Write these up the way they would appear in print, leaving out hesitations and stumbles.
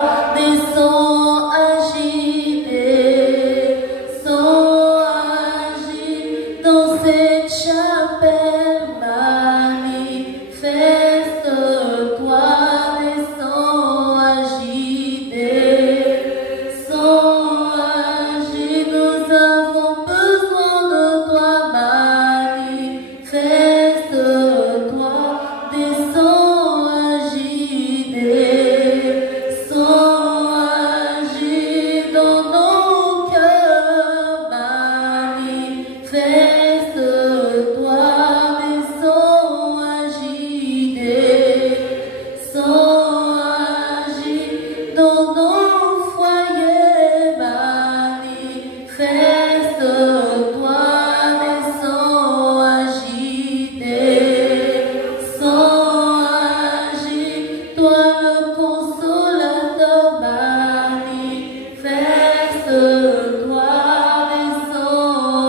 Descends, agis, dans cette chapelle, manifeste-toi, descends, agis, nous avons besoin de toi, manifeste-toi, descends, agis, dans nos cœurs, manifeste-toi, descends, agis, dans nos foyers, manifeste-toi, descends, agis, toi le consolateur, manifeste-toi, descends,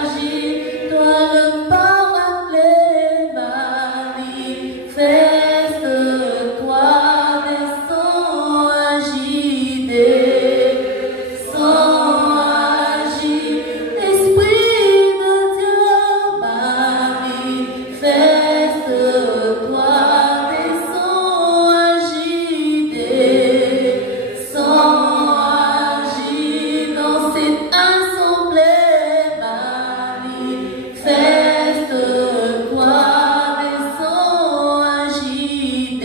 agis, toi le paraclet, manifeste-toi, descends, agis, Esprit de Dieu, manifeste-toi, descends, agis, dans cette assemblée, manifeste-toi, descends, agis,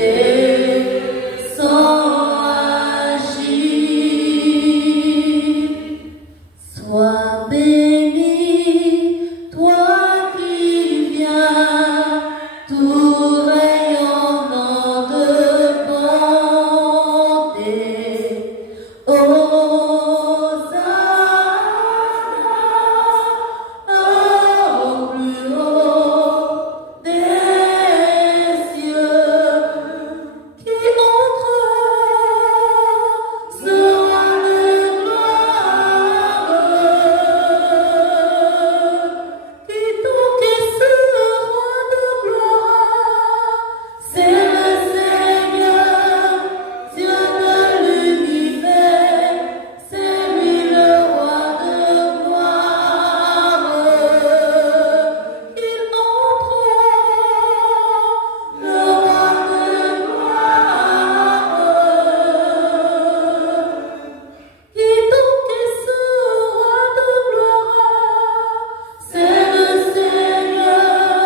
Sois béni, toi qui viens, tout rayonnant de bonté. Hosanna, au plus haut des cieux, qui entre ce roi de gloire, qui donc est ce roi de gloire, c'est le Seigneur, Dieu de l'univers, c'est lui le roi de gloire. Il entre, le roi de gloire. Qui donc est ce roi de gloire? C'est le Seigneur,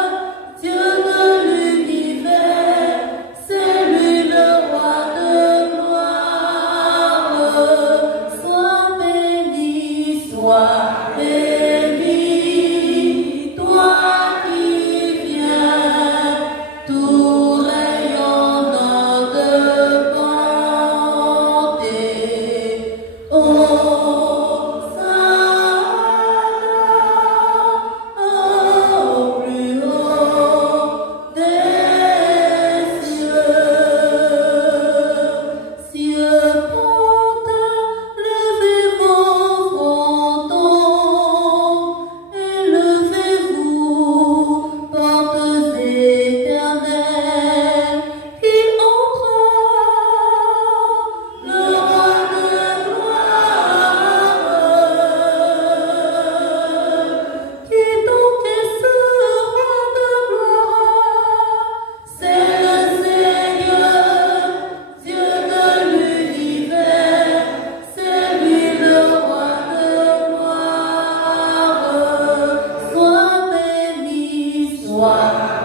Dieu de l'univers, c'est lui le roi de gloire. Sois béni, toi qui viens, tout rayonnant de bonté. Hosanna, au plus haut des cieux, ponte, levez vos frontons, élevez-vous, portes éternelles, il entre, le roi de gloire. Qui donc est ce roi de gloire? C'est le Seigneur, Dieu de l'univers, c'est lui le roi de gloire. Sois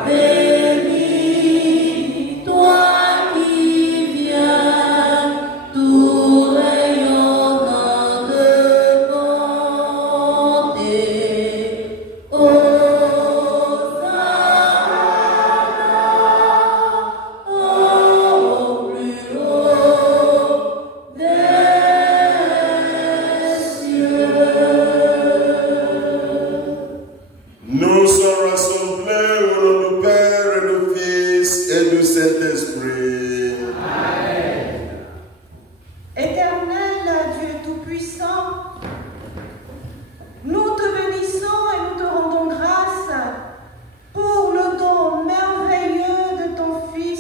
béni, toi qui viens, tout rayonnant de bonté. Hosanna, au plus haut des cieux. Nous sommes rassemblés au nom du Père et du Fils et du Saint-Esprit. Éternel Dieu Tout-Puissant, nous te bénissons et nous te rendons grâce pour le don merveilleux de ton Fils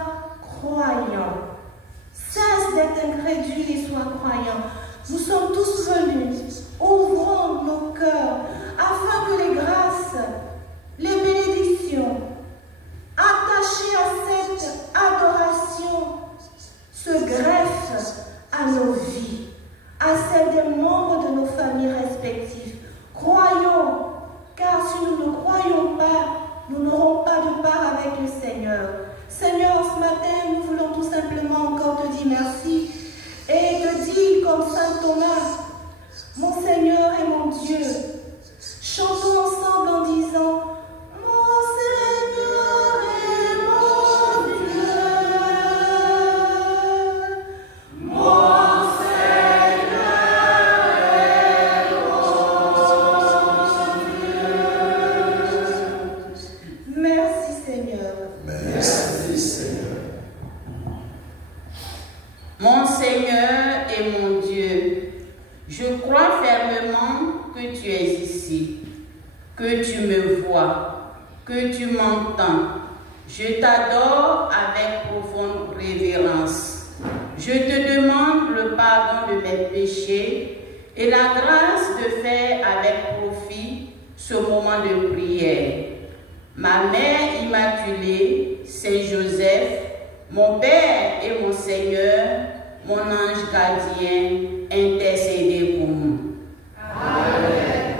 sois croyant. Cesse d'être incrédule et sois croyant. Nous sommes tous venus. Ouvrons nos cœurs afin que les grâces, les bénédictions, attachées à cette adoration, se greffent à nos vies, à celles des membres de nos familles respectives. Croyons, car si nous ne croyons pas, nous n'aurons pas de part avec le Seigneur. Seigneur, ce matin, nous voulons tout simplement encore te dire merci et te dire comme Saint Thomas, mon Seigneur et mon Dieu. Chantons ensemble en disant, mon Seigneur et mon Dieu, mon Seigneur et mon Dieu. Merci Seigneur. Merci Seigneur. Mon Seigneur et mon Dieu, je crois fermement que tu es ici, que tu me vois, que tu m'entends. Je t'adore avec profonde révérence. Je te demande le pardon de mes péchés et la grâce de faire avec profit ce moment de prière. Ma Mère Immaculée, Saint Joseph, mon Père et mon Seigneur, mon ange gardien, intercédez pour nous. Amen.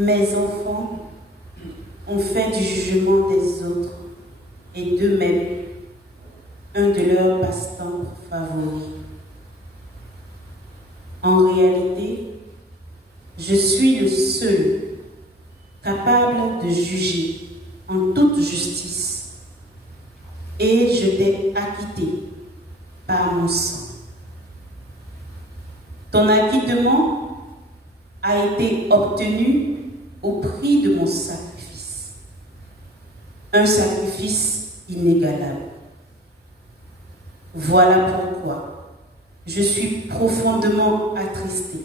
Mes enfants ont fait du jugement des autres et d'eux-mêmes un de leurs passe-temps favoris. En réalité, je suis le seul capable de juger en toute justice et je t'ai acquitté par mon sang. Ton acquittement a été obtenu au prix de mon sacrifice, un sacrifice inégalable. Voilà pourquoi je suis profondément attristé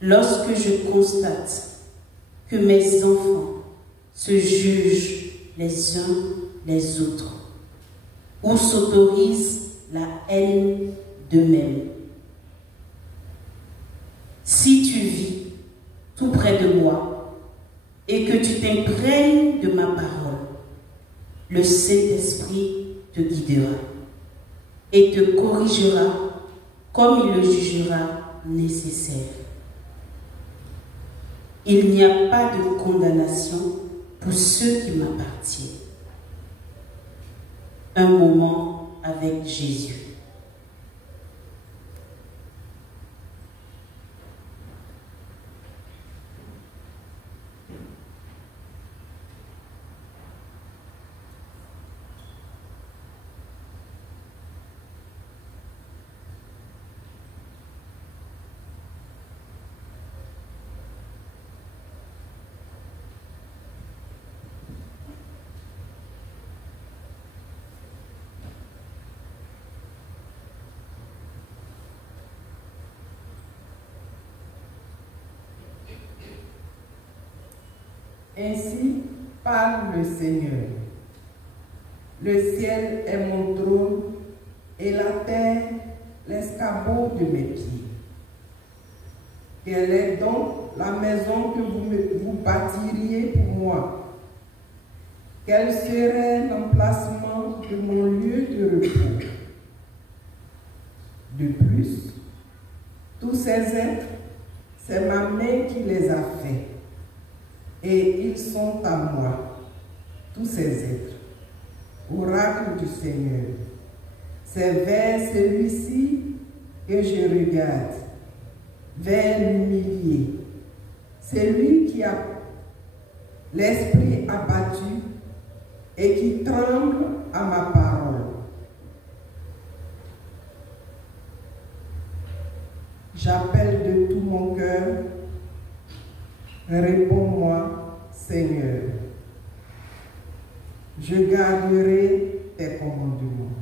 lorsque je constate que mes enfants se jugent les uns les autres ou s'autorisent la haine d'eux-mêmes. Si tu vis tout près de moi et que tu t'imprègnes de ma parole, le Saint-Esprit te guidera et te corrigera comme il le jugera nécessaire. Il n'y a pas de condamnation pour ceux qui m'appartiennent. Un moment avec Jésus. Ainsi parle le Seigneur. Le ciel est mon trône et la terre l'escabeau de mes pieds. Quelle est donc la maison que vous bâtiriez pour moi? Quel serait l'emplacement de mon lieu de repos? De plus, tous ces êtres, c'est ma main qui les a faits. Et ils sont à moi, tous ces êtres, oracle du Seigneur. C'est vers celui-ci que je regarde, vers l'humilié, celui qui a l'esprit abattu et qui tremble à ma parole. J'appelle de tout mon cœur. Réponds-moi, Seigneur. Je garderai tes commandements.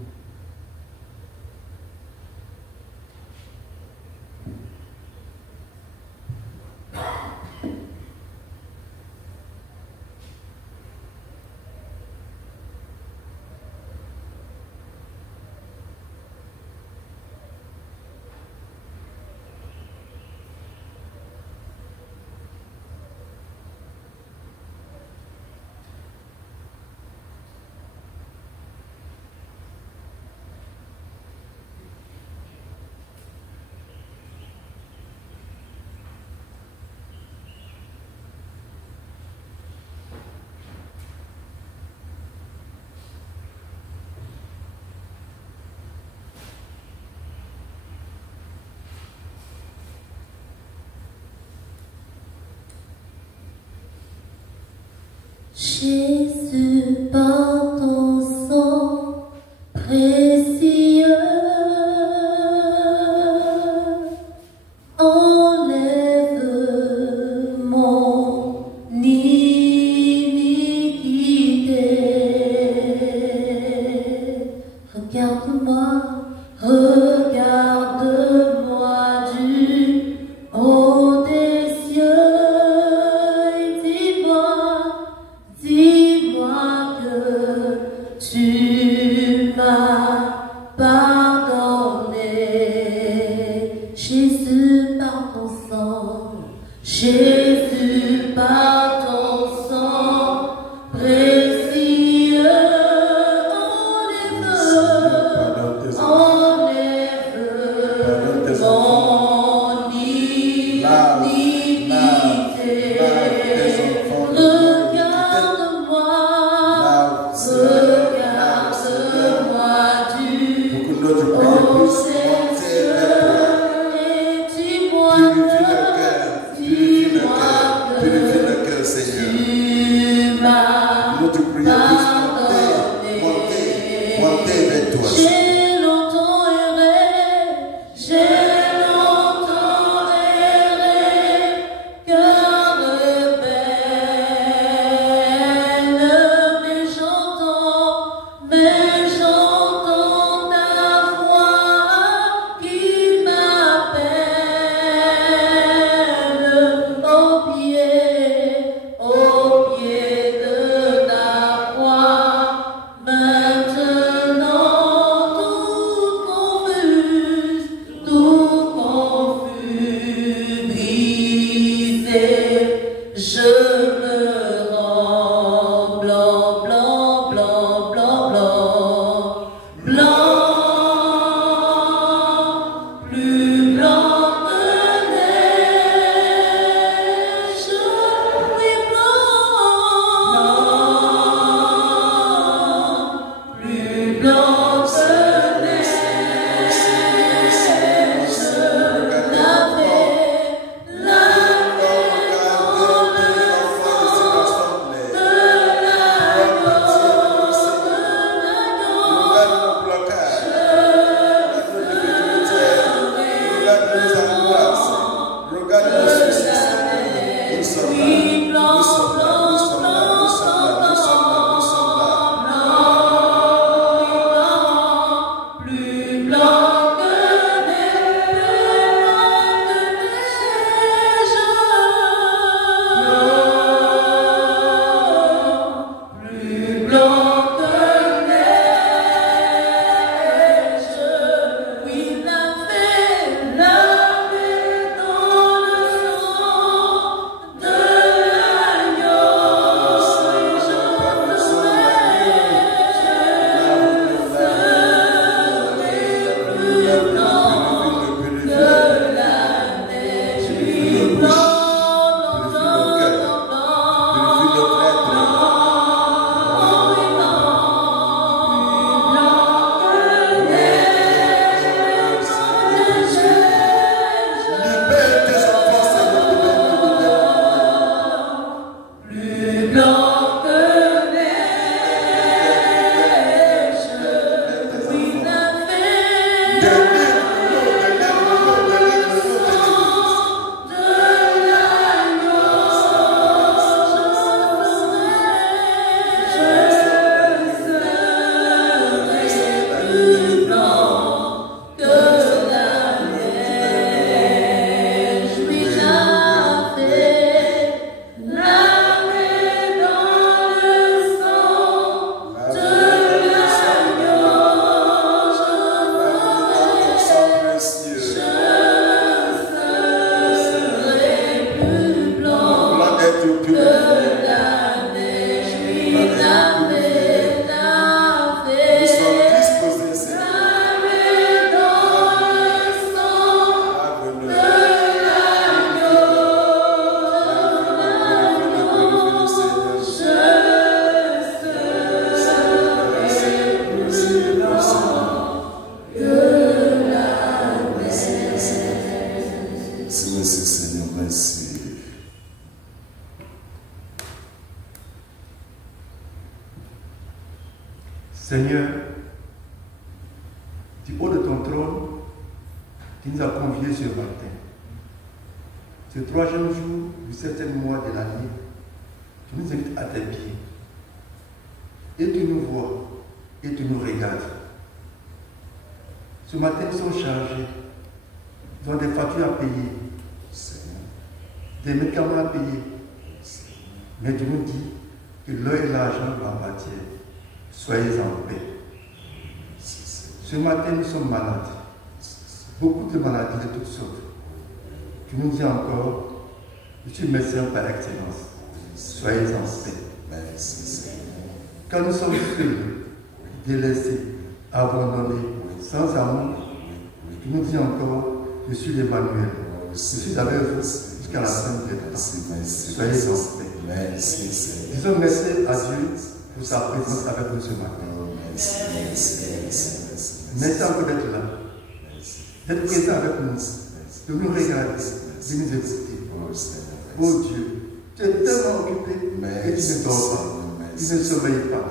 Jésus, par ton sang précieux, enlève mon iniquité. Regarde-moi, regarde-moi du haut des cieux. Dis-moi que tu m'as pardonné. Jésus, par ton sang, Jésus, par ton sang précieux, enlève mon iniquité. chanter avec toi. J'ai longtemps erré, cœur de peine, mais j'entends ta voix qui m'appelle au pied de ta croix. Maintenant tout confus, brisé, je me rends blanc, blanc, blanc, blanc, blanc, blanc, plus blanc que neige, oui blanc, plus blanc que neige, Seigneur, du haut de ton trône, tu nous as conviés ce matin. Ce troisième jour du septième mois de l'année, tu nous invites à tes pieds. Et tu nous vois, et tu nous regardes. Ce matin, nous sommes chargés. Nous avons des factures à payer, des médicaments à payer. Mais tu nous dis que l'heure et l'argent vont partir. Soyez en paix. Ce matin, nous sommes malades. Beaucoup de maladies de toutes sortes. Tu nous dis encore, je suis médecin par excellence. Soyez en paix. Quand nous sommes seuls, délaissés, abandonnés, sans amour, tu nous dis encore, je suis l'Emmanuel. Je suis avec vous jusqu'à la fin de temps. Soyez en paix. Disons merci à Dieu pour sa présence avec nous ce matin. Merci encore d'être là, d'être présent avec nous, de nous regarder, de nous écouter. Oh Dieu, tu es tellement occupé et tu ne dors pas, tu ne sommeilles pas.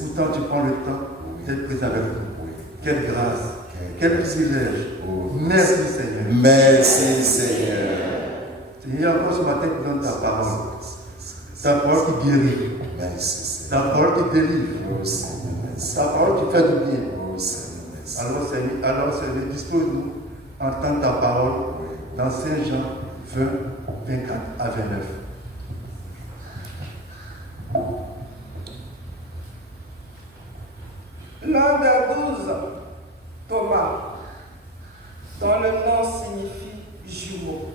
Pour pourtant tu prends le temps d'être présent avec nous. Quelle grâce, quel privilège. Merci Seigneur. Merci Seigneur. Seigneur, encore ce matin, tu donnes ta parole. Ta parole qui guérit. Merci Seigneur. Ta parole qui délivre. Oh Seigneur, merci. Ta parole qui fait du bien. Oh Seigneur, merci. Alors Seigneur, dispose-nous entendre ta parole dans Saint Jean 20, 24 à 29. L'un des 12, Thomas, dont le nom signifie jumeau,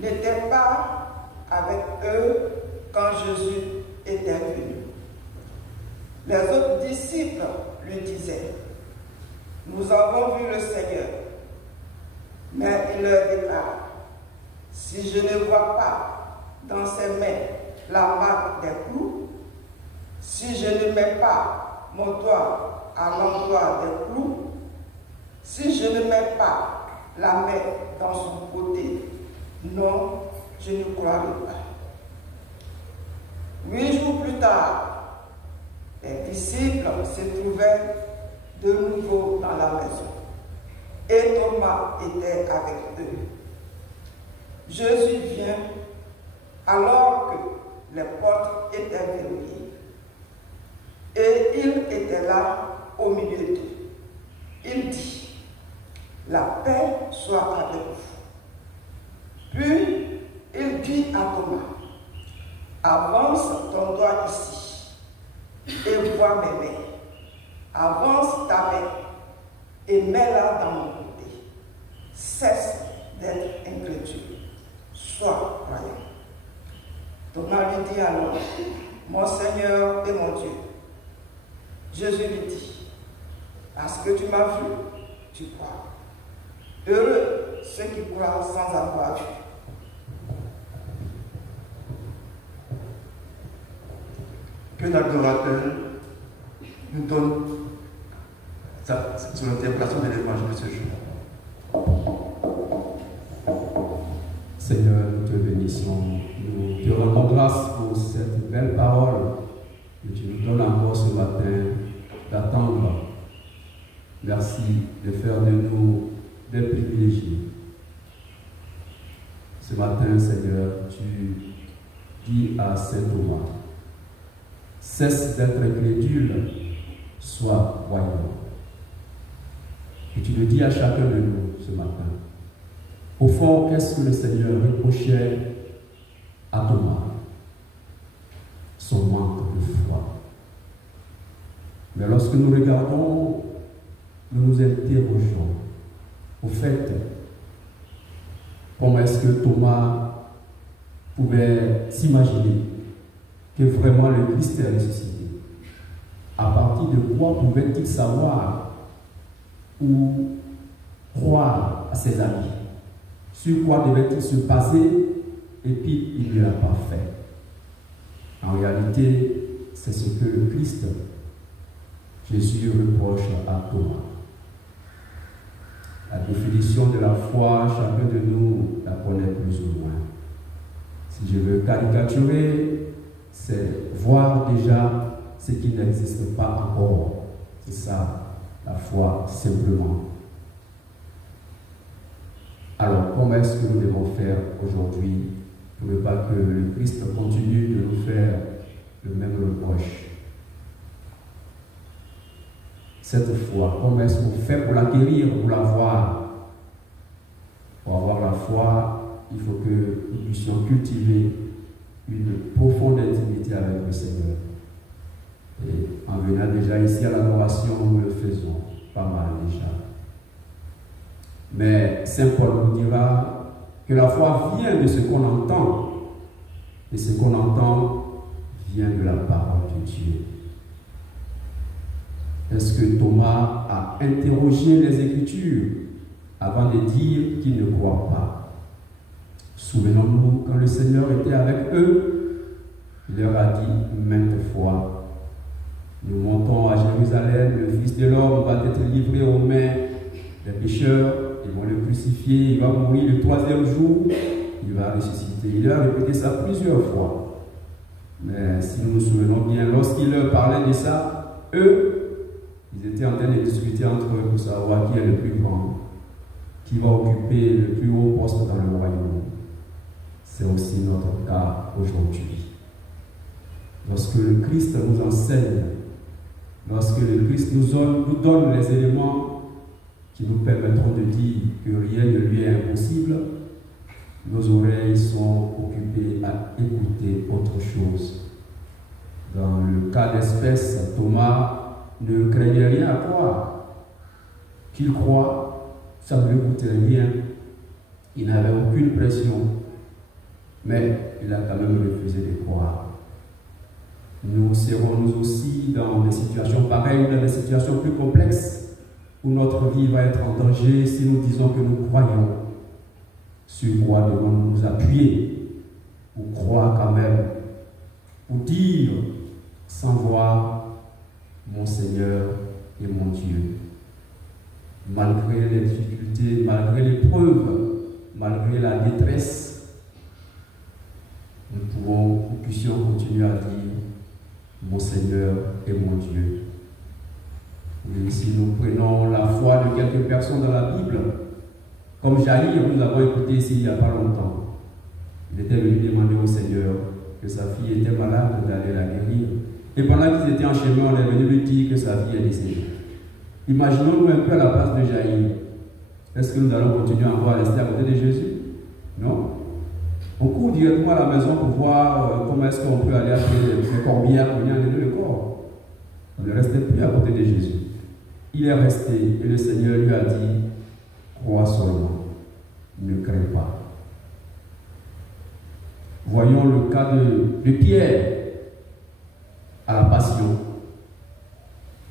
n'était pas avec eux quand Jésus était venu. Les autres disciples lui disaient, « Nous avons vu le Seigneur. » Mais il leur déclare, « Si je ne vois pas dans ses mains la marque des clous, si je ne mets pas mon doigt à l'endroit des clous, si je ne mets pas la main dans son côté, non, je ne croirai pas. » 8 jours plus tard, les disciples se trouvaient de nouveau dans la maison et Thomas était avec eux. Jésus vient alors que les portes étaient verrouillées et il était là au milieu d'eux. Il dit, « La paix soit avec vous. » Puis il dit à Thomas, « Avance ton doigt ici et vois mes mains. Avance ta main et mets-la dans mon côté. Cesse d'être incrédule. Sois croyant. » Thomas lui dit alors, « Mon Seigneur et mon Dieu. » Jésus lui dit, « Parce que tu m'as vu, tu crois. Heureux ceux qui croient sans avoir vu. » Que l'adorateur nous donne sur l'interprétation de l'évangile de ce jour. Seigneur, nous te bénissons. Nous te rendons grâce pour cette belle parole que tu nous donnes encore ce matin d'attendre. Merci de faire de nous des privilégiés. Ce matin, Seigneur, tu dis à Saint Thomas, cesse d'être incrédule, sois voyant. Et tu le dis à chacun de nous ce matin. Au fond, qu'est-ce que le Seigneur reprochait à Thomas? Son manque de foi. Mais lorsque nous regardons, nous nous interrogeons. Au fait, comment est-ce que Thomas pouvait s'imaginer que vraiment le Christ est ressuscité? À partir de quoi pouvait-il savoir ou croire à ses amis? Sur quoi devait-il se baser? Et puis il ne l'a pas fait. En réalité, c'est ce que le Christ, Jésus, reproche à Thomas. La définition de la foi, chacun de nous la connaît plus ou moins. Si je veux caricaturer, c'est voir déjà ce qui n'existe pas encore. C'est ça, la foi, simplement. Alors, comment est-ce que nous devons faire aujourd'hui pour ne pas que le Christ continue de nous faire le même reproche? Cette foi, comment est-ce qu'on fait pour l'acquérir, pour l'avoir? Pour avoir la foi, il faut que nous puissions cultiver une profonde intimité avec le Seigneur. Et en venant déjà ici à l'adoration, nous le faisons pas mal déjà. Mais Saint Paul nous dira que la foi vient de ce qu'on entend. Et ce qu'on entend vient de la parole de Dieu. Est-ce que Thomas a interrogé les Écritures avant de dire qu'il ne croit pas? Souvenons-nous, quand le Seigneur était avec eux, il leur a dit maintes fois, nous montons à Jérusalem, le Fils de l'homme va être livré aux mains des pécheurs, ils vont le crucifier, il va mourir le 3e jour, il va ressusciter. Il a répété ça plusieurs fois. Mais si nous nous souvenons bien, lorsqu'il leur parlait de ça, eux, ils étaient en train de discuter entre eux pour savoir qui est le plus grand, qui va occuper le plus haut poste dans le royaume. C'est aussi notre cas aujourd'hui. Lorsque le Christ nous enseigne, lorsque le Christ nous donne les éléments qui nous permettront de dire que rien ne lui est impossible, nos oreilles sont occupées à écouter autre chose. Dans le cas d'espèce, Thomas ne craignait rien à croire. Qu'il croit, ça ne lui coûtait rien. Il n'avait aucune pression. Mais il a quand même refusé de croire. Nous serons nous aussi dans des situations pareilles, dans des situations plus complexes, où notre vie va être en danger si nous disons que nous croyons. Sur quoi devons-nous nous appuyer pour croire quand même, pour dire sans voir mon Seigneur et mon Dieu. Malgré les difficultés, malgré l'épreuve, malgré la détresse, nous puissions continuer à dire mon Seigneur et mon Dieu. Et si nous prenons la foi de quelques personnes dans la Bible, comme Jaïr, nous l'avons écouté ici il n'y a pas longtemps. Il était venu demander au Seigneur que sa fille était malade, d'aller la guérir. Et pendant qu'ils étaient en chemin, on est venu lui dire que sa fille est décédée. Imaginons-nous un peu à la place de Jaïr. Est-ce que nous allons continuer encore à rester à côté de Jésus? Non. On court directement à la maison pour voir comment est-ce qu'on peut aller appeler les corbières pour venir enlever le corps. On ne restait plus à côté de Jésus. Il est resté et le Seigneur lui a dit, crois seulement, ne crains pas. Voyons le cas de Pierre à la Passion.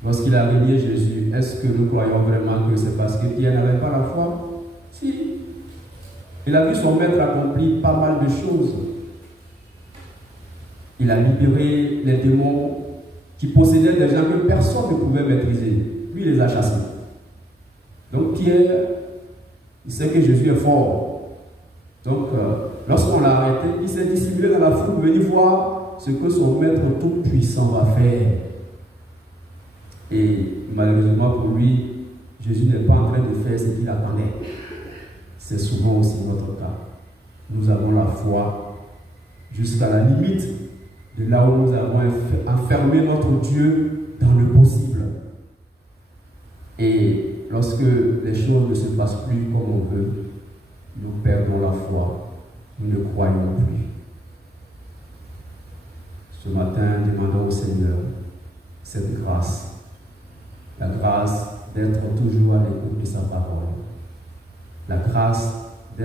Lorsqu'il a renié Jésus, est-ce que nous croyons vraiment que c'est parce que Pierre n'avait pas la foi? Si. Il a vu son maître accomplir pas mal de choses. Il a libéré les démons qui possédaient des gens que personne ne pouvait maîtriser. Lui, il les a chassés. Donc Pierre, il sait que Jésus est fort. Donc, lorsqu'on l'a arrêté, il s'est dissimulé dans la foule, venu voir ce que son maître tout-puissant va faire. Et malheureusement pour lui, Jésus n'est pas en train de faire ce qu'il attendait. C'est souvent aussi notre cas. Nous avons la foi jusqu'à la limite de là où nous avons enfermé notre Dieu dans le possible. Et lorsque les choses ne se passent plus comme on veut, nous perdons la foi, nous ne croyons plus. Ce matin, demandons au Seigneur cette grâce, la grâce d'être toujours à l'écoute de sa parole, la grâce de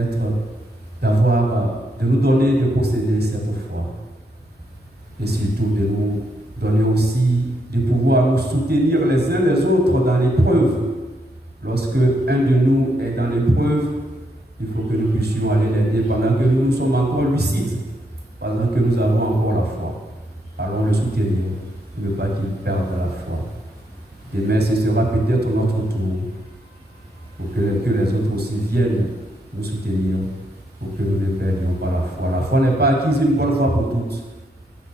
nous donner de posséder cette foi, et surtout de nous donner aussi de pouvoir nous soutenir les uns les autres dans l'épreuve. Lorsque un de nous est dans l'épreuve, il faut que nous puissions aller l'aider pendant que nous sommes encore lucides, pendant que nous avons encore la foi. Allons le soutenir, ne pas qu'il perde la foi. Demain, ce sera peut-être notre tour, pour que les autres aussi viennent nous soutenir, pour que nous ne perdions pas la foi. La foi n'est pas acquise une bonne fois pour toutes.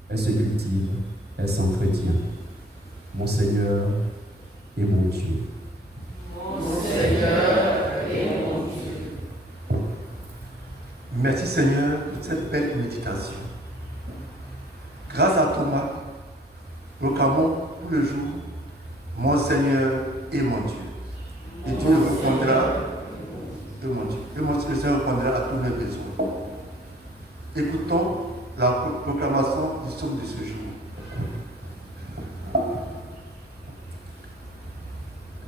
Elle se cultive, elle s'entretient. Mon Seigneur et mon Dieu. Mon Seigneur et mon Dieu. Merci Seigneur pour cette belle méditation. Grâce à Thomas, proclamons tout le jour mon Seigneur et mon Dieu. Et Dieu répondra de mon Dieu. Et mon Seigneur répondra à tous mes besoins. Écoutons la proclamation du psaume de ce jour.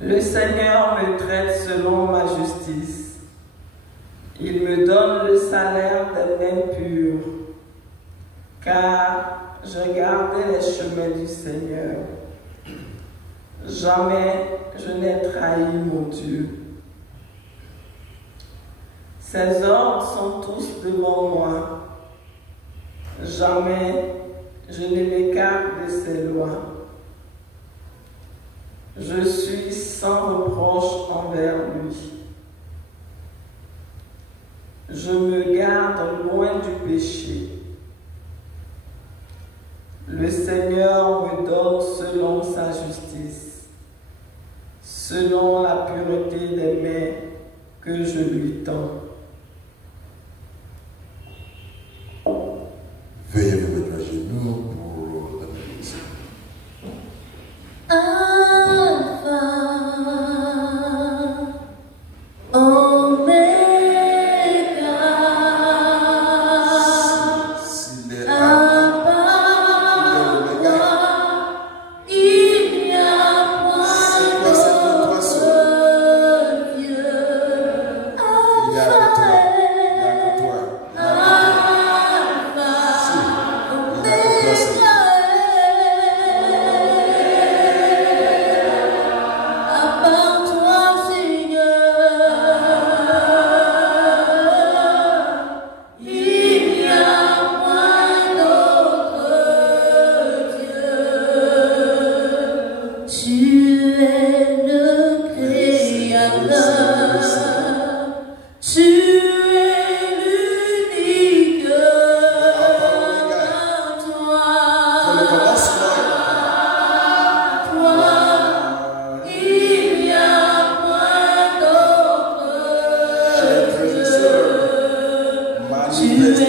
Le Seigneur me traite selon ma justice. Il me donne le salaire des mains pures, car je gardais les chemins du Seigneur. Jamais je n'ai trahi mon Dieu. Ses ordres sont tous devant moi. Jamais je ne m'écarte de ses lois. Je suis sans reproche envers lui. Je me garde loin du péché. Le Seigneur me donne selon sa justice, selon la pureté des mains que je lui tends. Veuillez vous mettre à genoux pour la bénédiction. Alpha, Omega. S'il est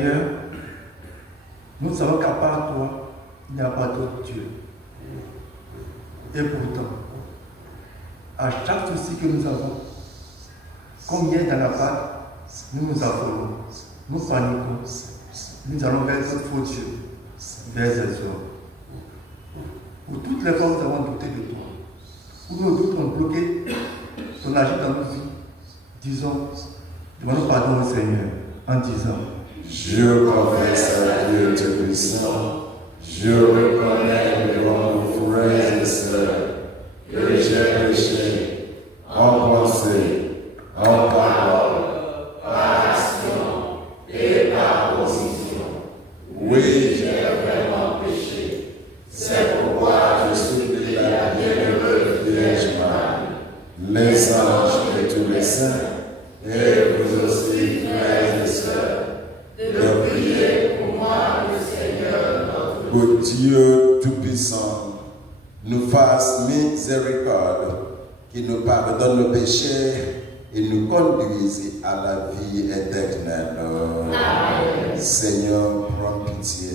Seigneur, nous savons qu'à part toi, il n'y a pas d'autre Dieu. Et pourtant, à chaque souci que nous avons, comme il est dans la pâte, nous nous affolons, nous paniquons, nous allons vers notre faux Dieu, vers les hommes. Pour toutes les fois où nous avons douté de toi, où nos doutes ont bloqué ton agir dans nos vies, disons, demandons pardon au Seigneur en disant: Je confesse à Dieu Tout-Puissant, je reconnais devant nos frères et sœurs que j'ai péché en pensée, en parole, par action et par position. Oui, j'ai vraiment péché. C'est pourquoi je supplie la bienheureuse Vierge Marie, les anges et tous les saints, et vous aussi, frères et sœurs, de prier pour moi, le Seigneur notre Dieu. Que Dieu Tout-Puissant nous fasse miséricorde, qu'il nous pardonne nos péchés et nous conduise à la vie éternelle. Amen. Seigneur, prends pitié.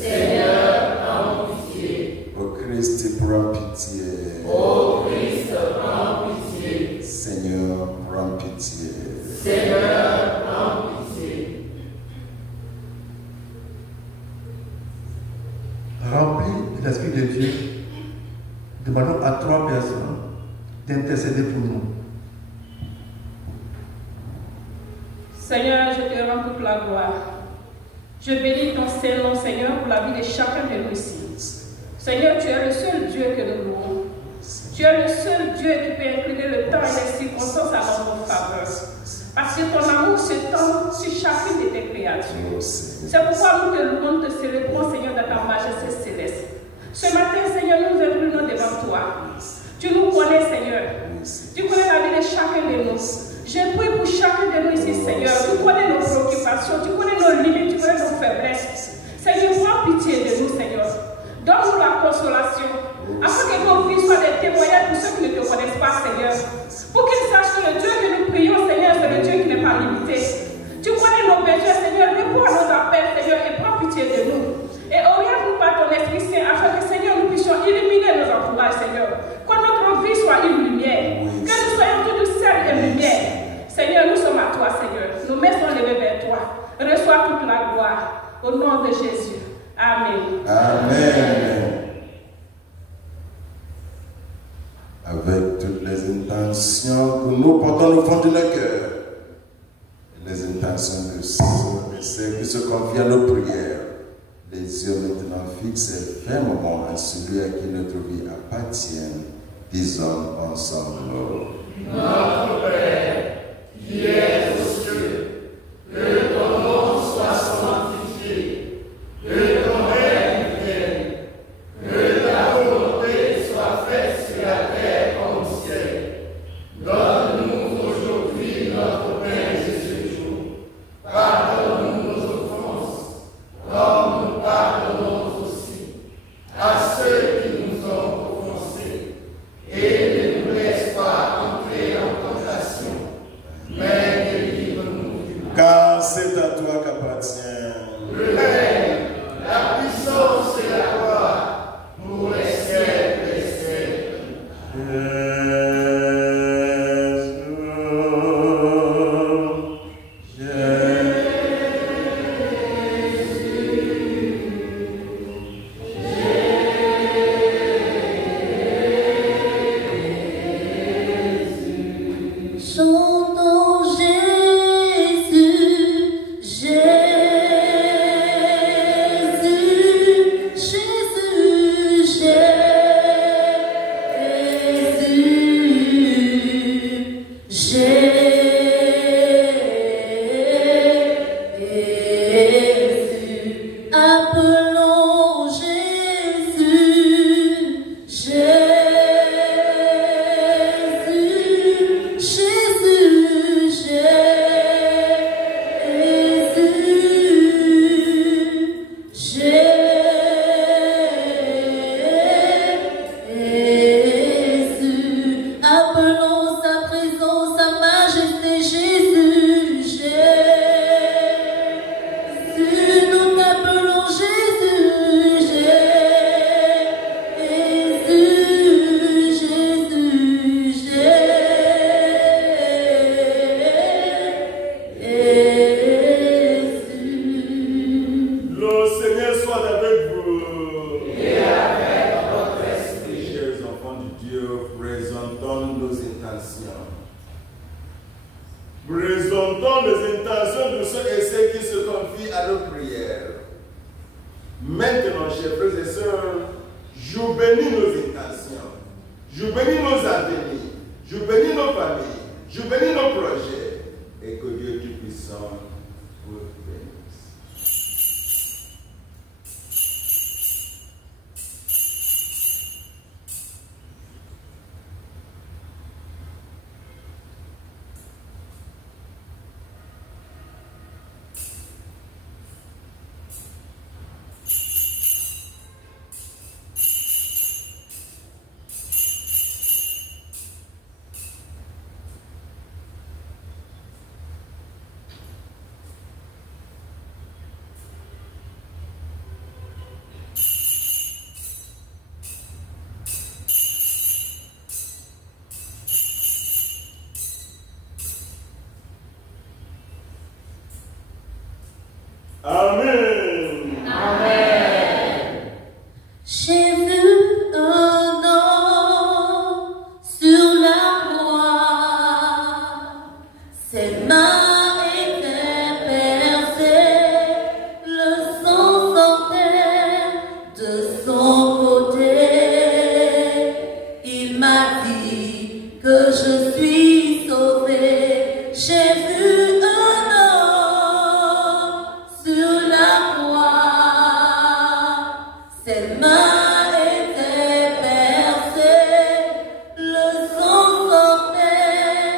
Seigneur, prends pitié. Ô Christ, prends pitié. Ô Christ, prends pitié. Seigneur, prends pitié. Seigneur, prends pitié. Remplis de l'Esprit de Dieu, demandons à 3 personnes d'intercéder pour nous. Seigneur, je te rends toute la gloire. Je bénis ton Saint-Nom, Seigneur, pour la vie de chacun de nous ici. Seigneur, tu es le seul Dieu que nous louons. Tu es le seul Dieu qui peut incliner le temps et les circonstances à notre faveur. Parce que ton amour s'étend sur chacune de tes créatures. C'est pourquoi nous te louons, te célébrons, Seigneur, dans ta majesté céleste. Ce matin, Seigneur, nous nous inclinons devant toi. Tu nous connais, Seigneur. Tu connais la vie de chacun de nous. Je prie pour chacun de nous ici, Seigneur. Tu connais nos préoccupations, tu connais nos limites, tu connais nos faiblesses. Seigneur, prends pitié de nous, Seigneur. Donne-nous la consolation, afin que nos vies soient des témoignages pour ceux qui ne te connaissent pas, Seigneur. Pour qu'ils sachent que le Dieu que nous prions, Seigneur, c'est le Dieu qui n'est pas limité. Tu connais nos besoins, Seigneur. Réponds à nos appels, Seigneur, et prends pitié de nous. Et oriente-nous par ton Esprit Saint, afin que, Seigneur, nous puissions illuminer nos entourages, Seigneur. Que notre vie soit une lumière. Que nous soyons tous sel et lumière. Seigneur, nous sommes à toi, Seigneur. Nos mains sont levées vers toi. Reçois toute la gloire. Au nom de Jésus. Amen. Amen. Avec toutes les intentions que nous portons au fond de nos cœurs, les intentions de ceux qui se confient à nos prières, les yeux maintenant fixés fermement à celui à qui notre vie appartient, disons ensemble: Notre Père, qui es aux cieux, que ton nom soit sanctifié, que ton règne vienne, que ta volonté soit faite sur la terre comme au ciel. Donne-nous aujourd'hui notre pain de ce jour. Pardonne-nous nos offenses, comme nous pardonnons aussi à ceux qui nous ont offensés. Et ne nous laisse pas entrer en tentation, mais délivre-nous du mal. Car c'est à toi qu'appartient le règne, la puissance et la gloire pour les siècles des siècles. Chantons Jésus, Jésus, Jésus, Jésus, Jésus, appelons Jésus, Jésus. Appelons sa présence, sa majesté, Jésus, Jésus. à nos prières. Maintenant, chers frères et sœurs, je bénis nos intentions, je bénis nos avenirs, je bénis nos familles, je bénis nos projets, et que Dieu Tout-Puissant vous bénisse. Amen. Amen. J'ai vu un homme sur la croix, ses mains étaient percées, le sang sortait de son côté. Il m'a dit que je suis sauvé. J'ai vu un homme sur la croix, ses mains étaient percées, le sang sortait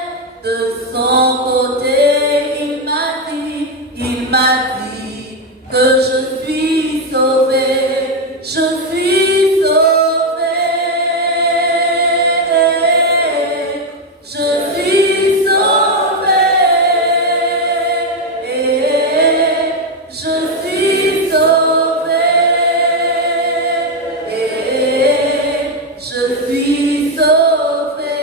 de son côté. Il m'a dit que je suis sauvé, je suis sauvé, je suis sauvé. Je suis sauvé, je suis sauvé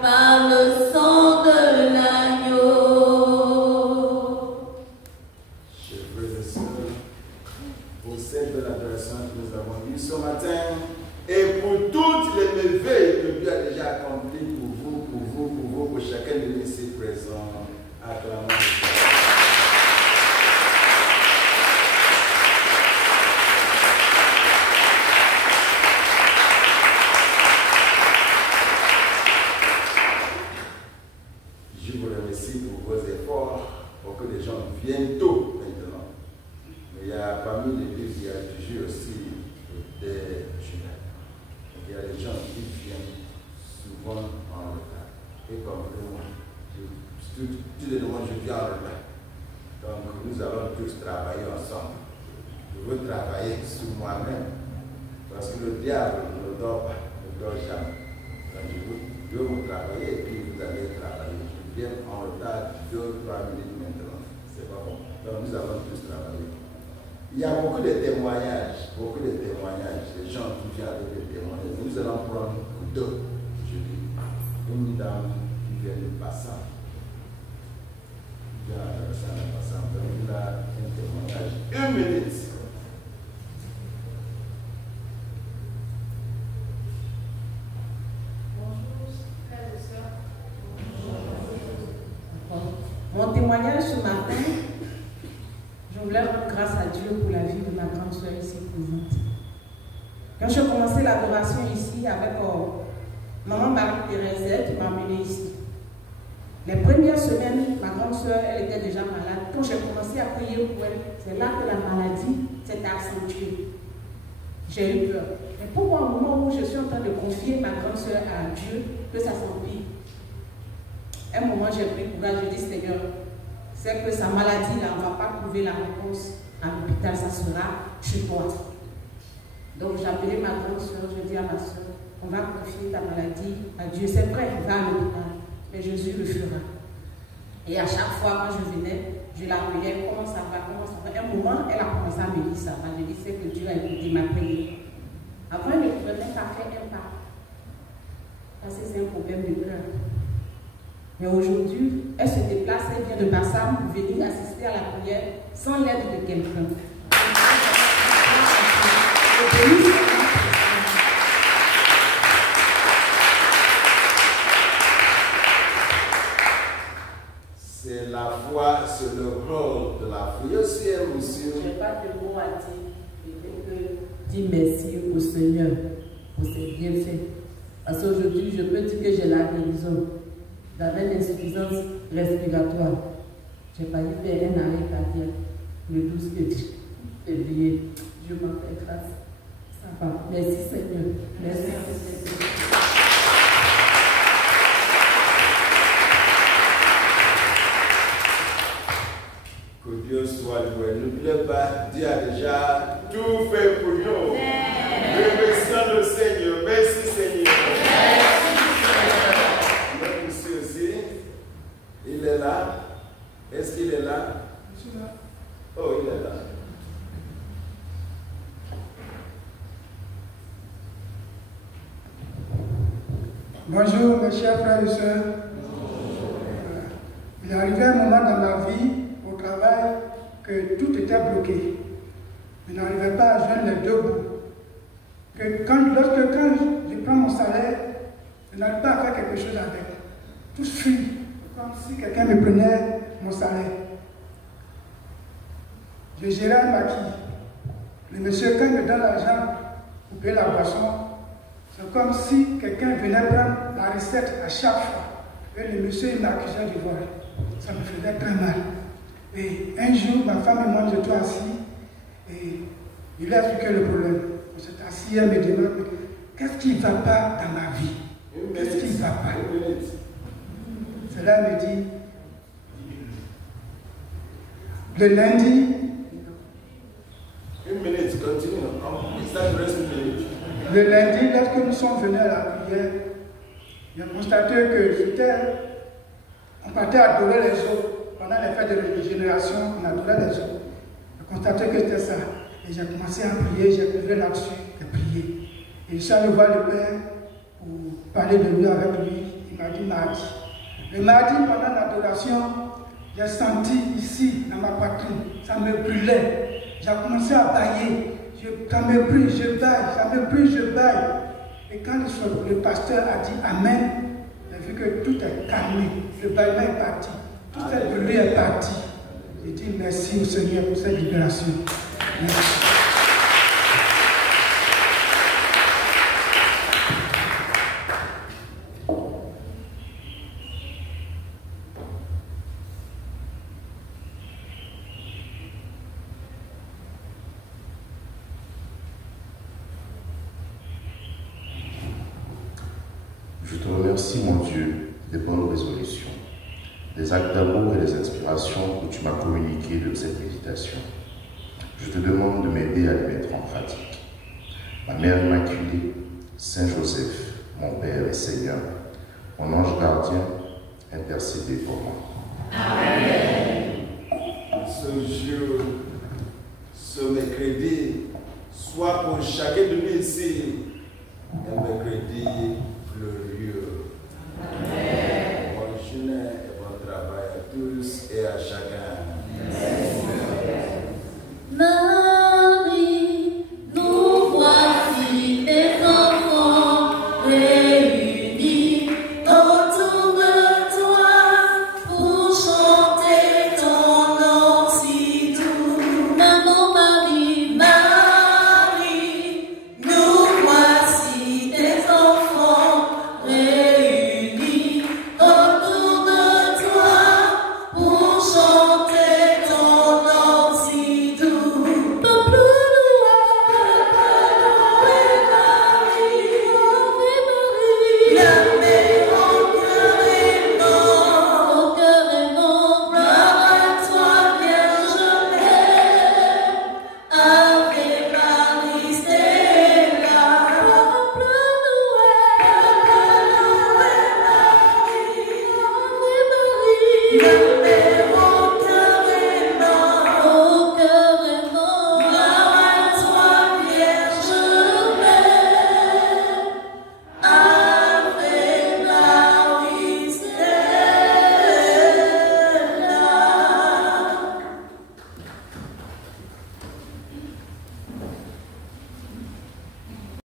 par le sang de l'agneau. Chers frères et sœurs, pour cette belle adoration que nous avons eue ce matin et pour toutes les merveilles que Dieu a déjà accomplies pour chacun de nous ici présents, acclamons le Seigneur. Je vous remercie pour vos efforts, pour que les gens viennent tôt maintenant. Mais il y a parmi l'église, il y a toujours aussi des jeunes. Il y a des gens qui viennent souvent en retard. Et comme moi, tout le monde, je viens en retard. Donc nous allons tous travailler ensemble. Je veux travailler sur moi-même. Parce que le diable ne dort pas, ne dort jamais. Donc je veux vous travailler et puis vous allez travailler. Je viens en retard 2 ou 3 minutes maintenant. C'est pas bon. Donc nous allons tous travailler. Il y a beaucoup de témoignages. Les gens qui viennent avec des témoignages. Nous allons prendre 2 aujourd'hui. Une dame qui vient de Passant. Qui vient de Passant. Donc il a un témoignage. 1 minute. Mon témoignage ce matin, je voulais rendre grâce à Dieu pour la vie de ma grande soeur ici présente. Quand j'ai commencé l'adoration ici avec maman Marie-Thérèse qui m'a amenée ici, les premières semaines, ma grande soeur, elle était déjà malade. Quand j'ai commencé à prier pour elle, c'est là que la maladie s'est accentuée. J'ai eu peur. Mais pour moi, au moment où je suis en train de confier ma grande soeur à Dieu, que ça s'empire. Un moment, j'ai pris courage, je dis Seigneur, c'est que sa maladie, là, on ne va pas trouver la réponse à l'hôpital, ça sera chez toi. Donc j'ai appelé ma grande soeur, je dis à ma soeur, on va confier ta maladie à Dieu. C'est vrai, va à l'hôpital, mais Jésus le fera. Et à chaque fois, quand je venais, je l'appelais, comment ça va, comment ça va. Un moment, elle a commencé à me dire ça va. Je dis, c'est que Dieu a écouté ma prière. Avant, elle ne pouvait même pas faire un pas. Parce que c'est un problème de cœur. Mais aujourd'hui, elle se déplace, elle vient de Bassam pour venir assister à la prière sans l'aide de quelqu'un. C'est la foi, c'est le rôle de la foi. Il y a aussi monsieur. Je n'ai pas de mots à dire. Je vais que dire merci au Seigneur pour ses bienfaits. Parce qu'aujourd'hui, je peux dire que j'ai la guérison. J'avais une insuffisance respiratoire. J'ai failli faire un arrêt cardiaque le 12 février. Je m'en fais grâce. Ça va. Merci Seigneur. Merci Seigneur. Que Dieu soit loué. N'oubliez pas, Dieu a déjà tout fait pour nous. Remercions le Seigneur. Merci Seigneur. Notre monsieur aussi, il est là. Est-ce qu'il est là? Oh, il est là. Bonjour mes chers frères et sœurs. Il est arrivé un moment dans ma vie, au travail, que tout était bloqué. Je n'arrivais pas à joindre les deux bouts. Lorsque je prends mon salaire, je n'arrive pas à faire quelque chose avec. Tout fuit, comme si quelqu'un me prenait mon salaire. Je gérais un maquis. Le monsieur, quand il me donne l'argent pour payer la boisson, c'est comme si quelqu'un venait prendre la recette à chaque fois. Et le monsieur, il m'accusait du vol. Ça me faisait très mal. Et un jour, ma femme et moi, nous étions assis et il a expliqué le problème. On s'est assis, elle me demande, qu'est-ce qui ne va pas dans ma vie? Qu'est-ce qui ne va pas? Cela me dit, le lundi, une minute, continue. Ça reste une minute. Le lundi, lorsque nous sommes venus à la prière, j'ai constaté que on partait adorer les autres. Pendant les fêtes de régénération, on adorait les autres. J'ai constaté que c'était ça. Et j'ai commencé à prier, j'ai prié là-dessus, j'ai prié. Et je suis allé voir le Père pour parler de lui avec lui. Il m'a dit mardi. Le mardi, pendant l'adoration, j'ai senti ici, dans ma poitrine, ça me brûlait. J'ai commencé à bailler. Ça me brûle, je baille, ça me brûle, je baille. Et quand le pasteur a dit Amen, j'ai vu que tout est calmé. Le baillement est parti. Tout cette brûlure est parti. J'ai dit merci au Seigneur pour cette libération. Merci. Je te remercie, mon Dieu, des bonnes résolutions, des actes d'amour et des inspirations que tu m'as communiquées de cette méditation. Je te demande de m'aider à les mettre en pratique. Ma Mère Immaculée, Saint Joseph, mon Père et Seigneur, mon ange gardien, intercédez pour moi. Amen. Ce jour, ce mercredi, soit pour chacun de